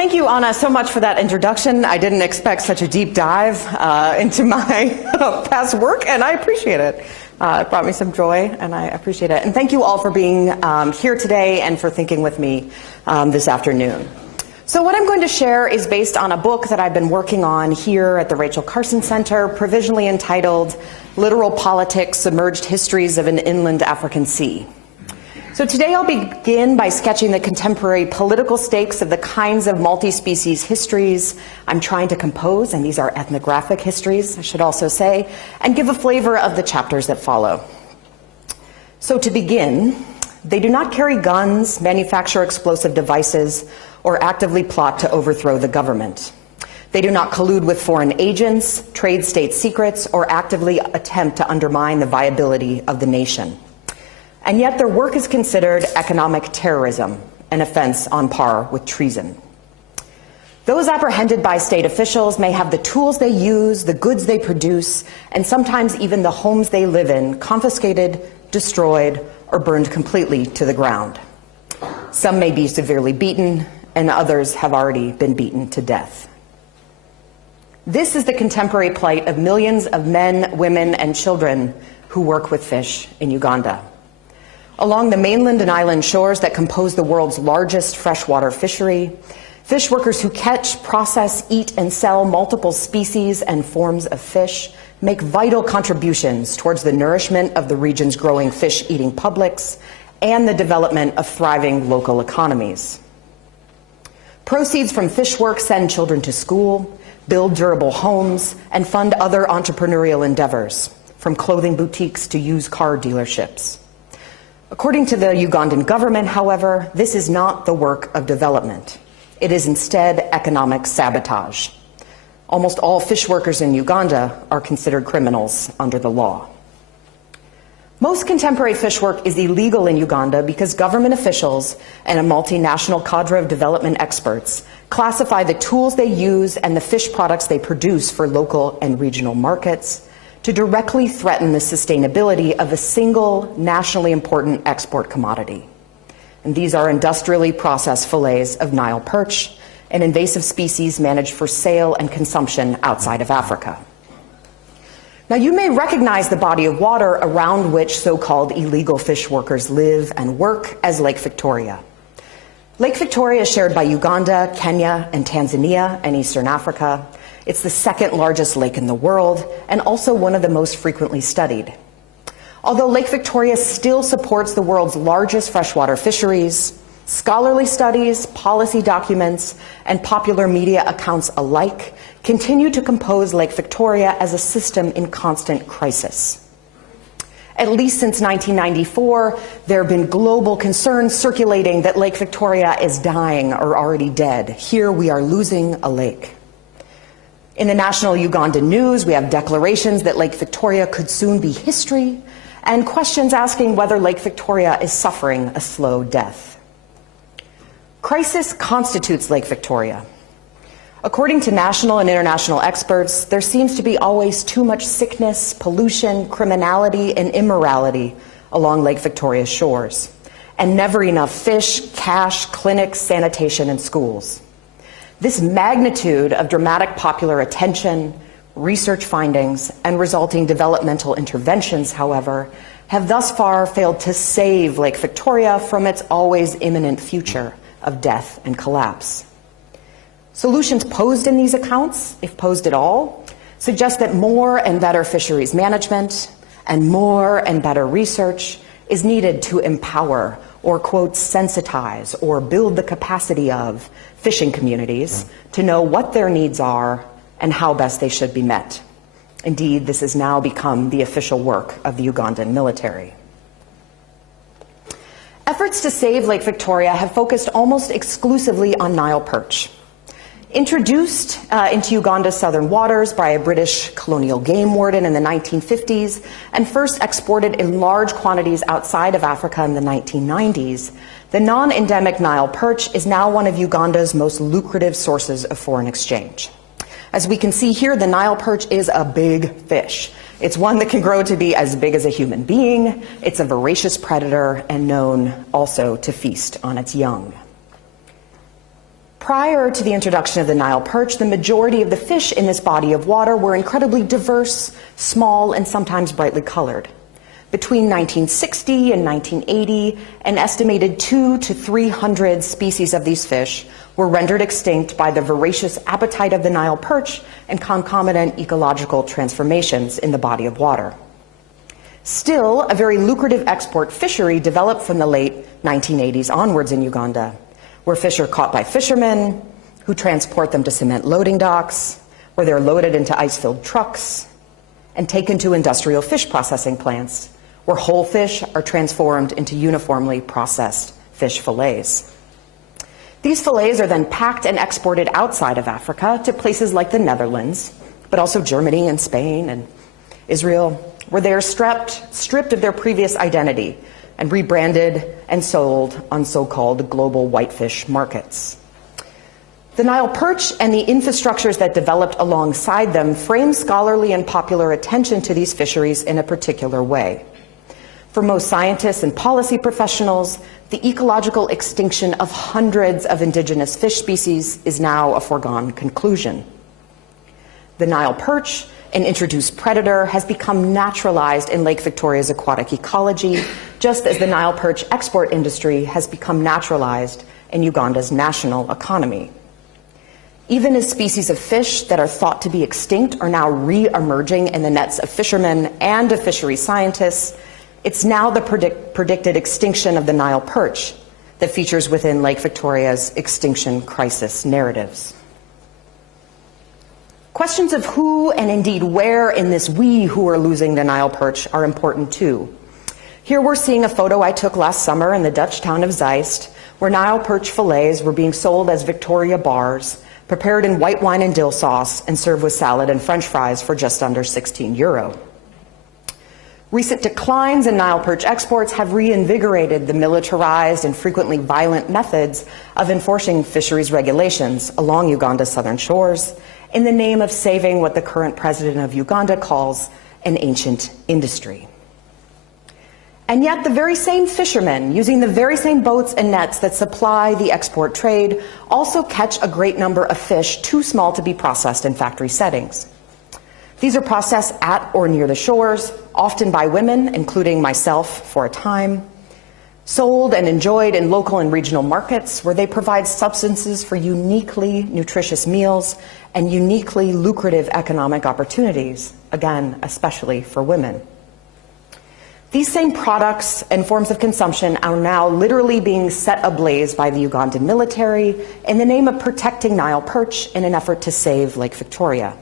thank you, Anna, so much for that introduction. I didn't expect such a deep dive into my past work, and I appreciate it. It brought me some joy, and I appreciate it. And thank you all for being here today and for thinking with me this afternoon. So what I'm going to share is based on a book that I've been working on here at the Rachel Carson Center, provisionally entitled Literal Politics, Submerged Histories of an Inland African Sea. So today I'll begin by sketching the contemporary political stakes of the kinds of multi-species histories I'm trying to compose, and these are ethnographic histories, I should also say, and give a flavor of the chapters that follow. So to begin, they do not carry guns, manufacture explosive devices, or actively plot to overthrow the government. They do not collude with foreign agents, trade state secrets, or actively attempt to undermine the viability of the nation. And yet their work is considered economic terrorism, an offense on par with treason. Those apprehended by state officials may have the tools they use, the goods they produce, and sometimes even the homes they live in confiscated, destroyed, or burned completely to the ground. Some may be severely beaten, and others have already been beaten to death. This is the contemporary plight of millions of men, women, and children who work with fish in Uganda. Along the mainland and island shores that compose the world's largest freshwater fishery, fish workers who catch, process, eat, and sell multiple species and forms of fish make vital contributions towards the nourishment of the region's growing fish-eating publics and the development of thriving local economies. Proceeds from fish work send children to school, build durable homes, and fund other entrepreneurial endeavors, from clothing boutiques to used car dealerships. According to the Ugandan government, however, this is not the work of development. It is instead economic sabotage. Almost all fish workers in Uganda are considered criminals under the law. Most contemporary fish work is illegal in Uganda because government officials and a multinational cadre of development experts classify the tools they use and the fish products they produce for local and regional markets to directly threaten the sustainability of a single nationally important export commodity. And these are industrially processed fillets of Nile perch, an invasive species managed for sale and consumption outside of Africa. Now, you may recognize the body of water around which so-called illegal fish workers live and work as Lake Victoria. Lake Victoria is shared by Uganda, Kenya, and Tanzania, and Eastern Africa. It's the second largest lake in the world and also one of the most frequently studied. Although Lake Victoria still supports the world's largest freshwater fisheries, scholarly studies, policy documents, and popular media accounts alike continue to compose Lake Victoria as a system in constant crisis. At least since 1994, there have been global concerns circulating that Lake Victoria is dying or already dead. Here we are losing a lake. In the national Ugandan news, we have declarations that Lake Victoria could soon be history, and questions asking whether Lake Victoria is suffering a slow death. Crisis constitutes Lake Victoria. According to national and international experts, there seems to be always too much sickness, pollution, criminality, and immorality along Lake Victoria's shores, and never enough fish, cash, clinics, sanitation, and schools. This magnitude of dramatic popular attention, research findings, and resulting developmental interventions, however, have thus far failed to save Lake Victoria from its always imminent future of death and collapse. Solutions posed in these accounts, if posed at all, suggest that more and better fisheries management and more and better research is needed to empower or, quote, sensitize or build the capacity of fishing communities to know what their needs are and how best they should be met. Indeed, this has now become the official work of the Ugandan military. Efforts to save Lake Victoria have focused almost exclusively on Nile perch. Introduced into Uganda's southern waters by a British colonial game warden in the 1950s and first exported in large quantities outside of Africa in the 1990s, the non-endemic Nile perch is now one of Uganda's most lucrative sources of foreign exchange. As we can see here, the Nile perch is a big fish. It's one that can grow to be as big as a human being. It's a voracious predator and known also to feast on its young. Prior to the introduction of the Nile perch, the majority of the fish in this body of water were incredibly diverse, small, and sometimes brightly colored. Between 1960 and 1980, an estimated 200 to 300 species of these fish were rendered extinct by the voracious appetite of the Nile perch and concomitant ecological transformations in the body of water. Still, a very lucrative export fishery developed from the late 1980s onwards in Uganda, where fish are caught by fishermen who transport them to cement loading docks, where they're loaded into ice-filled trucks and taken to industrial fish processing plants, where whole fish are transformed into uniformly processed fish fillets. These fillets are then packed and exported outside of Africa to places like the Netherlands, but also Germany and Spain and Israel, where they are stripped of their previous identity and rebranded and sold on so-called global whitefish markets. The Nile perch and the infrastructures that developed alongside them frame scholarly and popular attention to these fisheries in a particular way. For most scientists and policy professionals, the ecological extinction of hundreds of indigenous fish species is now a foregone conclusion. The Nile perch, an introduced predator, has become naturalized in Lake Victoria's aquatic ecology, just as the Nile perch export industry has become naturalized in Uganda's national economy. Even as species of fish that are thought to be extinct are now re-emerging in the nets of fishermen and of fishery scientists, it's now the predicted extinction of the Nile perch that features within Lake Victoria's extinction crisis narratives. Questions of who and indeed where in this we who are losing the Nile perch are important too. Here we're seeing a photo I took last summer in the Dutch town of Zeist, where Nile perch fillets were being sold as Victoria bars, prepared in white wine and dill sauce and served with salad and French fries for just under €16. Recent declines in Nile perch exports have reinvigorated the militarized and frequently violent methods of enforcing fisheries regulations along Uganda's southern shores in the name of saving what the current president of Uganda calls an ancient industry. And yet the very same fishermen, using the very same boats and nets that supply the export trade, also catch a great number of fish too small to be processed in factory settings. These are processed at or near the shores, often by women, including myself for a time, sold and enjoyed in local and regional markets where they provide substances for uniquely nutritious meals and uniquely lucrative economic opportunities, again, especially for women. These same products and forms of consumption are now literally being set ablaze by the Ugandan military in the name of protecting Nile perch in an effort to save Lake Victoria.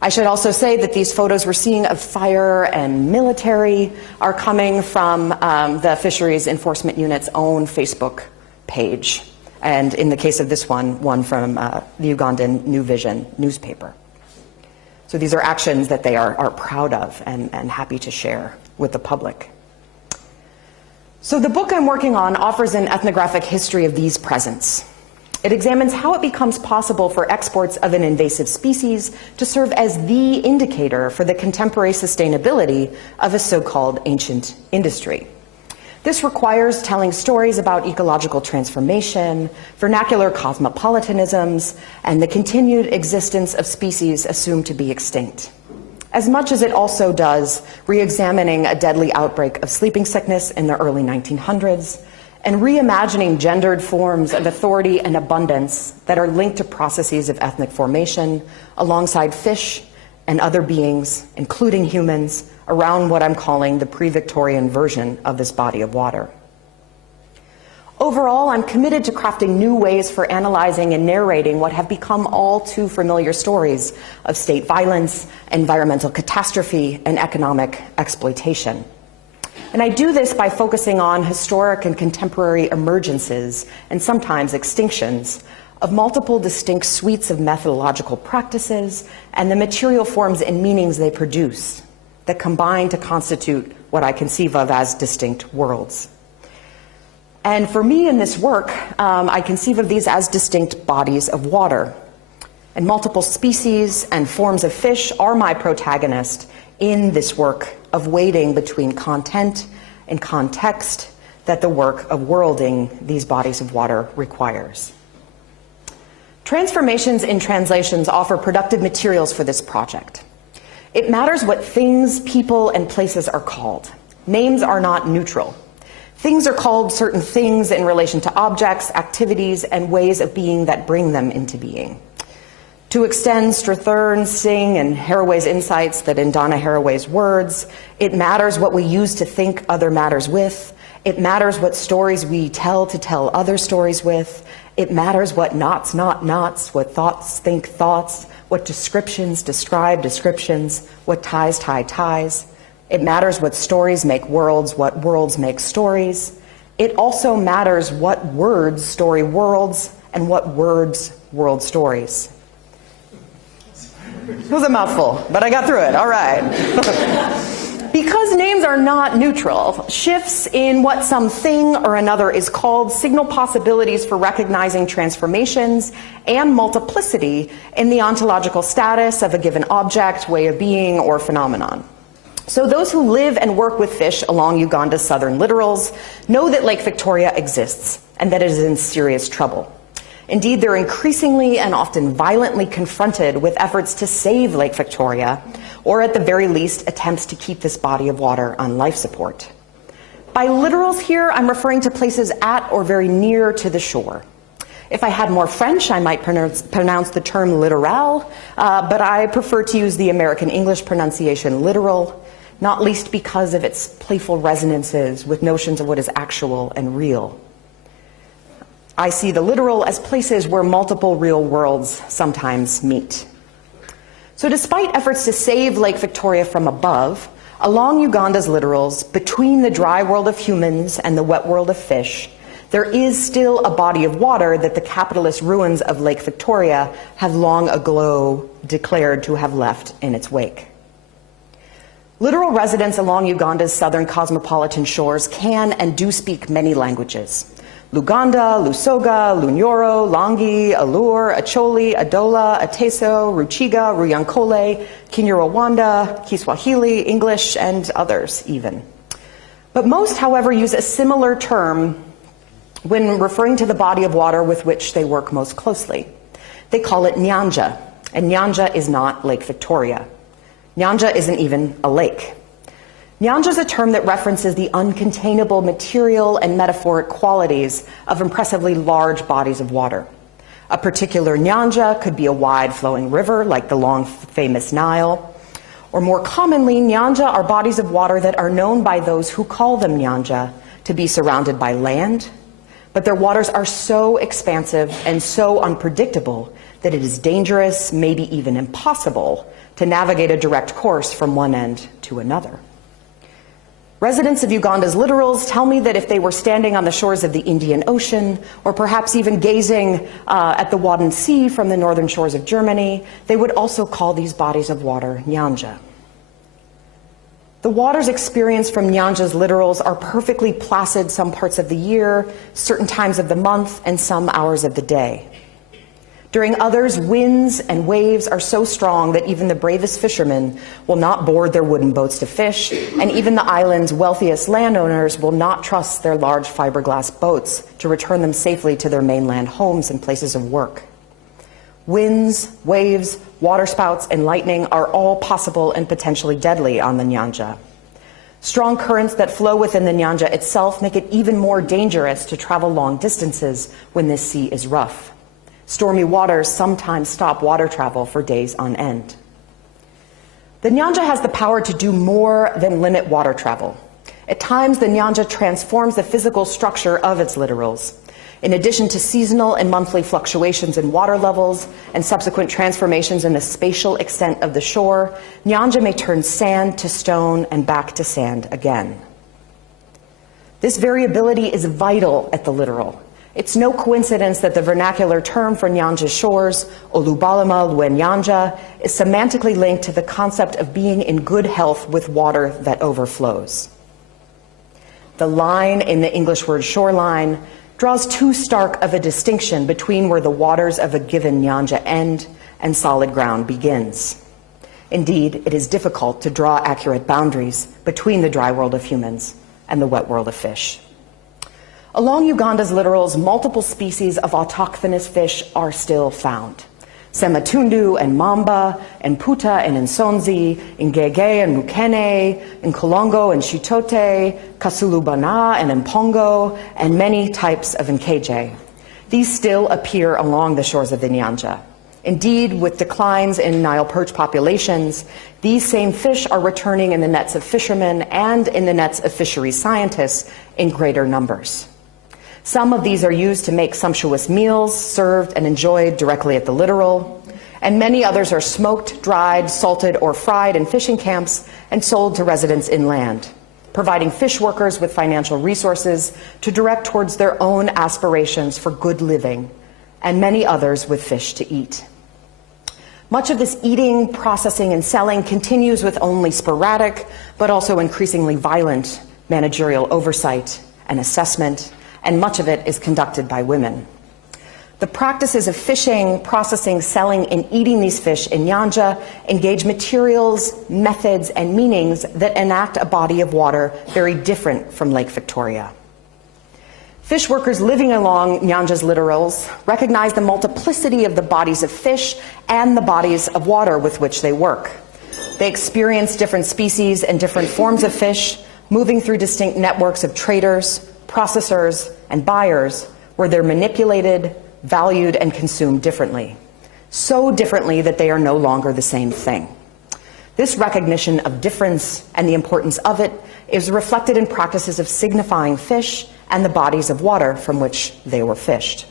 I should also say that these photos we're seeing of fire and military are coming from the Fisheries Enforcement Unit's own Facebook page. And in the case of this one from the Ugandan New Vision newspaper. So these are actions that they are proud of and happy to share with the public. So the book I'm working on offers an ethnographic history of these presents. It examines how it becomes possible for exports of an invasive species to serve as the indicator for the contemporary sustainability of a so-called ancient industry. This requires telling stories about ecological transformation, vernacular cosmopolitanisms, and the continued existence of species assumed to be extinct, as much as it also does re-examining a deadly outbreak of sleeping sickness in the early 1900s, and reimagining gendered forms of authority and abundance that are linked to processes of ethnic formation alongside fish and other beings, including humans, around what I'm calling the pre-Victorian version of this body of water. Overall, I'm committed to crafting new ways for analyzing and narrating what have become all too familiar stories of state violence, environmental catastrophe, and economic exploitation. And I do this by focusing on historic and contemporary emergences, and sometimes extinctions, of multiple distinct suites of methodological practices and the material forms and meanings they produce that combine to constitute what I conceive of as distinct worlds. And for me in this work, I conceive of these as distinct bodies of water. And multiple species and forms of fish are my protagonist in this work of wading between content and context that the work of worlding these bodies of water requires. Transformations in translations offer productive materials for this project. It matters what things, people, and places are called. Names are not neutral. Things are called certain things in relation to objects, activities, and ways of being that bring them into being. To extend Strathern, Singh, and Haraway's insights that in Donna Haraway's words, it matters what we use to think other matters with. It matters what stories we tell to tell other stories with. It matters what knots not knots, what thoughts think thoughts, what descriptions describe descriptions, what ties tie ties. It matters what stories make worlds, what worlds make stories. It also matters what words story worlds and what words world stories. It was a mouthful, but I got through it. All right. Because names are not neutral, shifts in what something or another is called signal possibilities for recognizing transformations and multiplicity in the ontological status of a given object, way of being, or phenomenon. So those who live and work with fish along Uganda's southern littorals know that Lake Victoria exists and that it is in serious trouble. Indeed, they're increasingly and often violently confronted with efforts to save Lake Victoria, or at the very least, attempts to keep this body of water on life support. By littorals here, I'm referring to places at or very near to the shore. If I had more French, I might pronounce the term littoral, but I prefer to use the American English pronunciation littoral, not least because of its playful resonances with notions of what is actual and real. I see the littoral as places where multiple real worlds sometimes meet. So despite efforts to save Lake Victoria from above, along Uganda's littorals, between the dry world of humans and the wet world of fish, there is still a body of water that the capitalist ruins of Lake Victoria have long ago declared to have left in its wake. Littoral residents along Uganda's southern cosmopolitan shores can and do speak many languages. Luganda, Lusoga, Lunyoro, Langi, Alur, Acholi, Adola, Ateso, Ruchiga, Ruyankole, Kinyarwanda, Kiswahili, English, and others even. But most, however, use a similar term when referring to the body of water with which they work most closely. They call it Nyanja, and Nyanja is not Lake Victoria. Nyanja isn't even a lake. Nyanja is a term that references the uncontainable material and metaphoric qualities of impressively large bodies of water. A particular nyanja could be a wide flowing river like the long famous Nile, or more commonly, nyanja are bodies of water that are known by those who call them nyanja to be surrounded by land, but their waters are so expansive and so unpredictable that it is dangerous, maybe even impossible, to navigate a direct course from one end to another. Residents of Uganda's littorals tell me that if they were standing on the shores of the Indian Ocean, or perhaps even gazing at the Wadden Sea from the northern shores of Germany, they would also call these bodies of water Nyanja. The waters experienced from Nyanja's littorals are perfectly placid some parts of the year, certain times of the month, and some hours of the day. During others, winds and waves are so strong that even the bravest fishermen will not board their wooden boats to fish, and even the island's wealthiest landowners will not trust their large fiberglass boats to return them safely to their mainland homes and places of work. Winds, waves, waterspouts, and lightning are all possible and potentially deadly on the Nyanja. Strong currents that flow within the Nyanja itself make it even more dangerous to travel long distances when this sea is rough. Stormy waters sometimes stop water travel for days on end. The Nyanja has the power to do more than limit water travel. At times, the Nyanja transforms the physical structure of its littorals. In addition to seasonal and monthly fluctuations in water levels and subsequent transformations in the spatial extent of the shore, Nyanja may turn sand to stone and back to sand again. This variability is vital at the littoral. It's no coincidence that the vernacular term for Nyanja's shores, Olubalama Lwenyanja, is semantically linked to the concept of being in good health with water that overflows. The line in the English word shoreline draws too stark of a distinction between where the waters of a given Nyanja end and solid ground begins. Indeed, it is difficult to draw accurate boundaries between the dry world of humans and the wet world of fish. Along Uganda's littorals, multiple species of autochthonous fish are still found. Sematundu and Mamba, and Puta and Nsonzi, Ngege and Mukene, Nkolongo and Shitote, Kasulubana and Mpongo, and many types of Nkeje. These still appear along the shores of the Nyanja. Indeed, with declines in Nile perch populations, these same fish are returning in the nets of fishermen and in the nets of fisheries scientists in greater numbers. Some of these are used to make sumptuous meals, served and enjoyed directly at the littoral, and many others are smoked, dried, salted, or fried in fishing camps and sold to residents inland, providing fish workers with financial resources to direct towards their own aspirations for good living, and many others with fish to eat. Much of this eating, processing, and selling continues with only sporadic, but also increasingly violent managerial oversight and assessment, and much of it is conducted by women. The practices of fishing, processing, selling, and eating these fish in Nyanja engage materials, methods, and meanings that enact a body of water very different from Lake Victoria. Fish workers living along Nyanja's littorals recognize the multiplicity of the bodies of fish and the bodies of water with which they work. They experience different species and different forms of fish, moving through distinct networks of traders, processors, and buyers, where they're manipulated, valued, and consumed differently. So differently that they are no longer the same thing. This recognition of difference and the importance of it is reflected in practices of signifying fish and the bodies of water from which they were fished.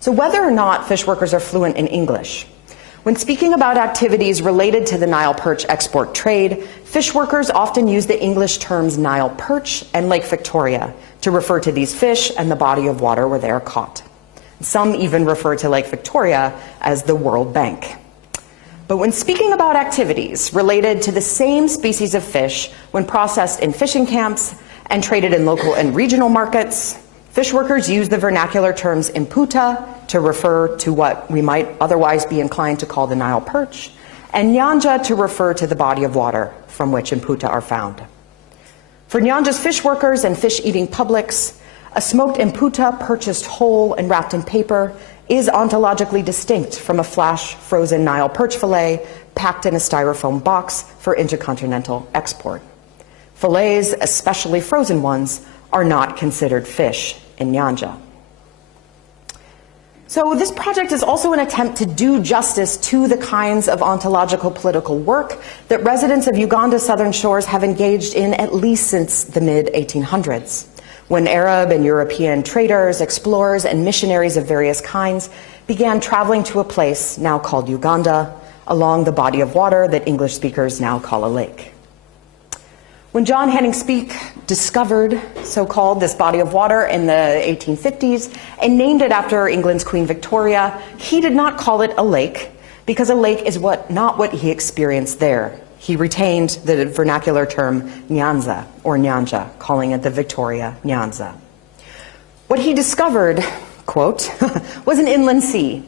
So whether or not fish workers are fluent in English, when speaking about activities related to the Nile perch export trade, fish workers often use the English terms Nile perch and Lake Victoria to refer to these fish and the body of water where they are caught. Some even refer to Lake Victoria as the World Bank. But when speaking about activities related to the same species of fish when processed in fishing camps and traded in local and regional markets, fish workers use the vernacular terms imputa to refer to what we might otherwise be inclined to call the Nile perch, and nyanja to refer to the body of water from which imputa are found. For Nyanja's fish workers and fish-eating publics, a smoked imputa purchased whole and wrapped in paper is ontologically distinct from a flash-frozen Nile perch fillet packed in a styrofoam box for intercontinental export. Fillets, especially frozen ones, are not considered fish in Nyanja. So this project is also an attempt to do justice to the kinds of ontological political work that residents of Uganda's southern shores have engaged in at least since the mid-1800s, when Arab and European traders, explorers, and missionaries of various kinds began traveling to a place now called Uganda, along the body of water that English speakers now call a lake. When John Henning Speke discovered, so-called, this body of water in the 1850s and named it after England's Queen Victoria, he did not call it a lake, because a lake is not what he experienced there. He retained the vernacular term Nyanza, or Nyanja, calling it the Victoria Nyanza. What he discovered, quote, was an inland sea.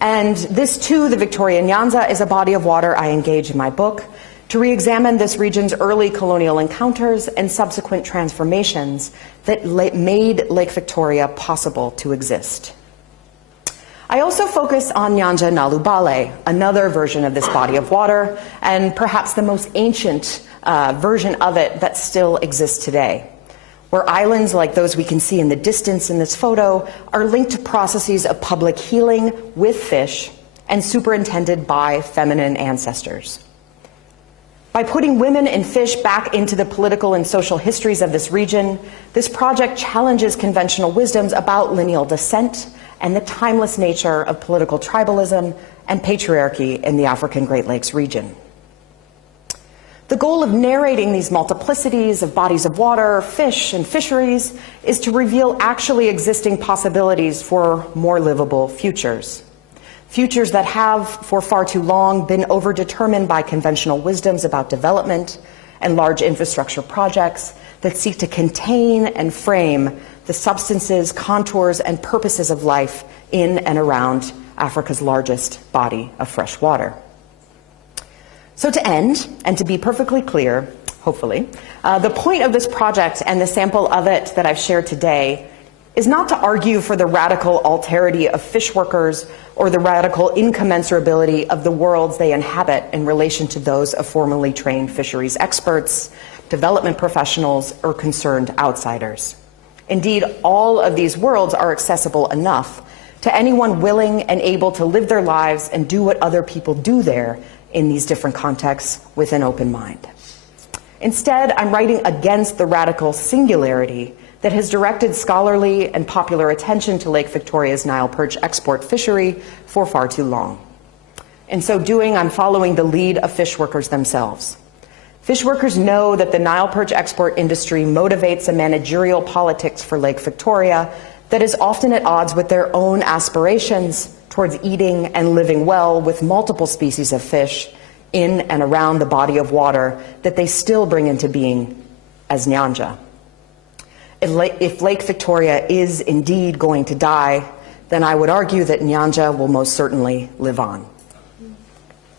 And this, too, the Victoria Nyanza, is a body of water I engage in my book to re-examine this region's early colonial encounters and subsequent transformations that made Lake Victoria possible to exist. I also focus on Nyanja Nalubale, another version of this body of water, and perhaps the most ancient version of it that still exists today, where islands like those we can see in the distance in this photo are linked to processes of public healing with fish and superintended by feminine ancestors. By putting women and fish back into the political and social histories of this region, this project challenges conventional wisdoms about lineal descent and the timeless nature of political tribalism and patriarchy in the African Great Lakes region. The goal of narrating these multiplicities of bodies of water, fish, and fisheries is to reveal actually existing possibilities for more livable futures. Futures that have, for far too long, been overdetermined by conventional wisdoms about development and large infrastructure projects that seek to contain and frame the substances, contours, and purposes of life in and around Africa's largest body of fresh water. So to end, and to be perfectly clear, hopefully. The point of this project and the sample of it that I've shared today is not to argue for the radical alterity of fish workers or the radical incommensurability of the worlds they inhabit in relation to those of formerly trained fisheries experts, development professionals, or concerned outsiders. Indeed, all of these worlds are accessible enough to anyone willing and able to live their lives and do what other people do there in these different contexts with an open mind. Instead, I'm writing against the radical singularity that has directed scholarly and popular attention to Lake Victoria's Nile perch export fishery for far too long. In so doing, I'm following the lead of fish workers themselves. Fish workers know that the Nile perch export industry motivates a managerial politics for Lake Victoria that is often at odds with their own aspirations towards eating and living well with multiple species of fish in and around the body of water that they still bring into being as nyanja. If Lake Victoria is indeed going to die, then I would argue that nyanja will most certainly live on.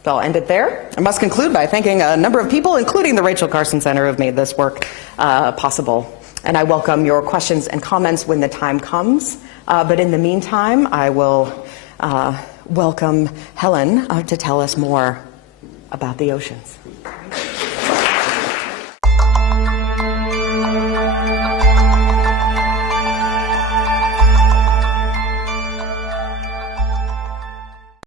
So I'll end it there. I must conclude by thanking a number of people, including the Rachel Carson Center, who have made this work possible. And I welcome your questions and comments when the time comes. But in the meantime, I will welcome Helen to tell us more about the oceans.